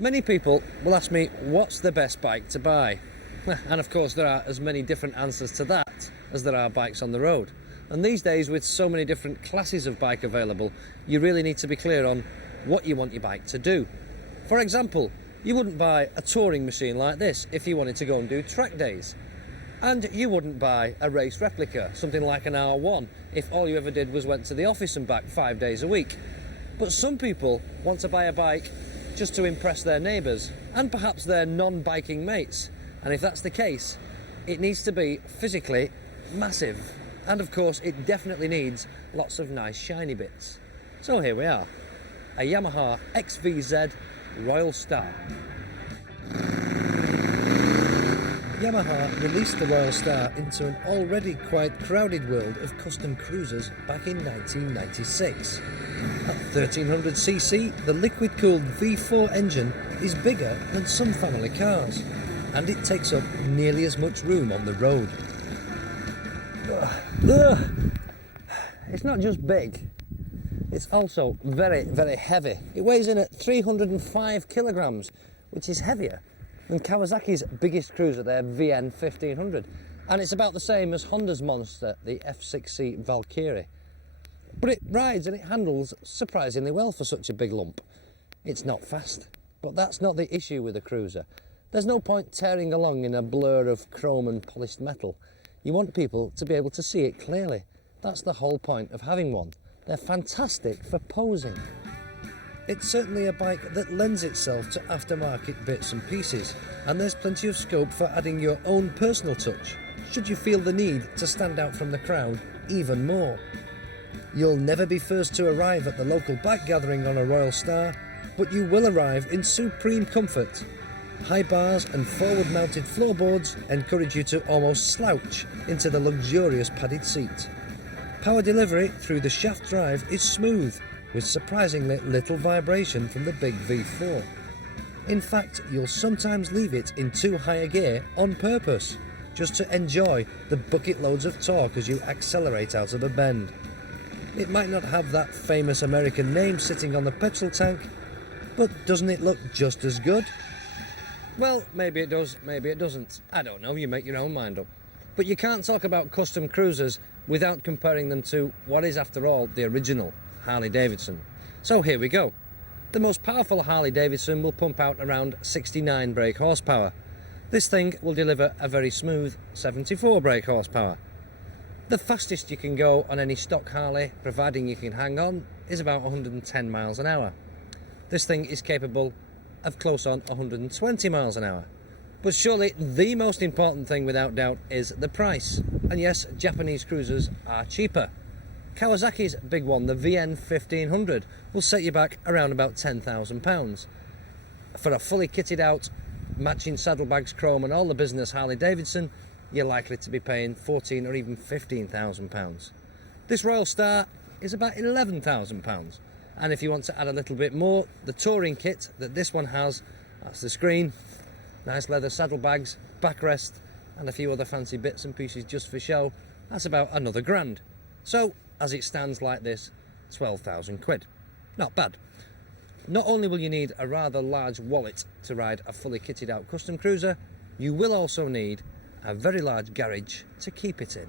Many people will ask me what's the best bike to buy, and of course there are as many different answers to that as there are bikes on the road. And these days, with so many different classes of bike available, you really need to be clear on what you want your bike to do. For example, you wouldn't buy a touring machine like this if you wanted to go and do track days. And you wouldn't buy a race replica, something like an R1, if all you ever did was went to the office and back 5 days a week. But some people want to buy a bike just to impress their neighbours and perhaps their non-biking mates. And if that's the case, it needs to be physically massive. And of course, it definitely needs lots of nice shiny bits. So here we are, a Yamaha XVZ Royal Star. Yamaha released the Royal Star into an already quite crowded world of custom cruisers back in 1996. At 1300cc, the liquid-cooled V4 engine is bigger than some family cars, and it takes up nearly as much room on the road. It's not just big, it's also very, very heavy. It weighs in at 305 kilograms, which is heavier than Kawasaki's biggest cruiser, their VN 1500. And it's about the same as Honda's monster, the F6C Valkyrie. But it rides and it handles surprisingly well for such a big lump. It's not fast, but that's not the issue with a cruiser. There's no point tearing along in a blur of chrome and polished metal. You want people to be able to see it clearly. That's the whole point of having one. They're fantastic for posing. It's certainly a bike that lends itself to aftermarket bits and pieces, and there's plenty of scope for adding your own personal touch, should you feel the need to stand out from the crowd even more. You'll never be first to arrive at the local bike gathering on a Royal Star, but you will arrive in supreme comfort. High bars and forward-mounted floorboards encourage you to almost slouch into the luxurious padded seat. Power delivery through the shaft drive is smooth, with surprisingly little vibration from the big V4. In fact, you'll sometimes leave it in too high a gear on purpose, just to enjoy the bucket loads of torque as you accelerate out of a bend. It might not have that famous American name sitting on the petrol tank, but doesn't it look just as good? Well, maybe it does, maybe it doesn't. I don't know, you make your own mind up. But you can't talk about custom cruisers without comparing them to what is, after all, the original Harley-Davidson. So here we go. The most powerful Harley-Davidson will pump out around 69 brake horsepower. This thing will deliver a very smooth 74 brake horsepower. The fastest you can go on any stock Harley, providing you can hang on, is about 110 miles an hour. This thing is capable of close on 120 miles an hour. But surely the most important thing, without doubt, is the price. And yes, Japanese cruisers are cheaper. Kawasaki's big one, the VN 1500, will set you back around about £10,000. For a fully kitted out, matching saddlebags, chrome and all the business Harley-Davidson, you're likely to be paying £14,000 or even £15,000. This Royal Star is about £11,000. And if you want to add a little bit more, the touring kit that this one has, that's the screen, nice leather saddlebags, backrest, and a few other fancy bits and pieces just for show, that's about another £1,000. So, as it stands like this, 12,000 quid. Not bad. Not only will you need a rather large wallet to ride a fully kitted out custom cruiser, you will also need a very large garage to keep it in.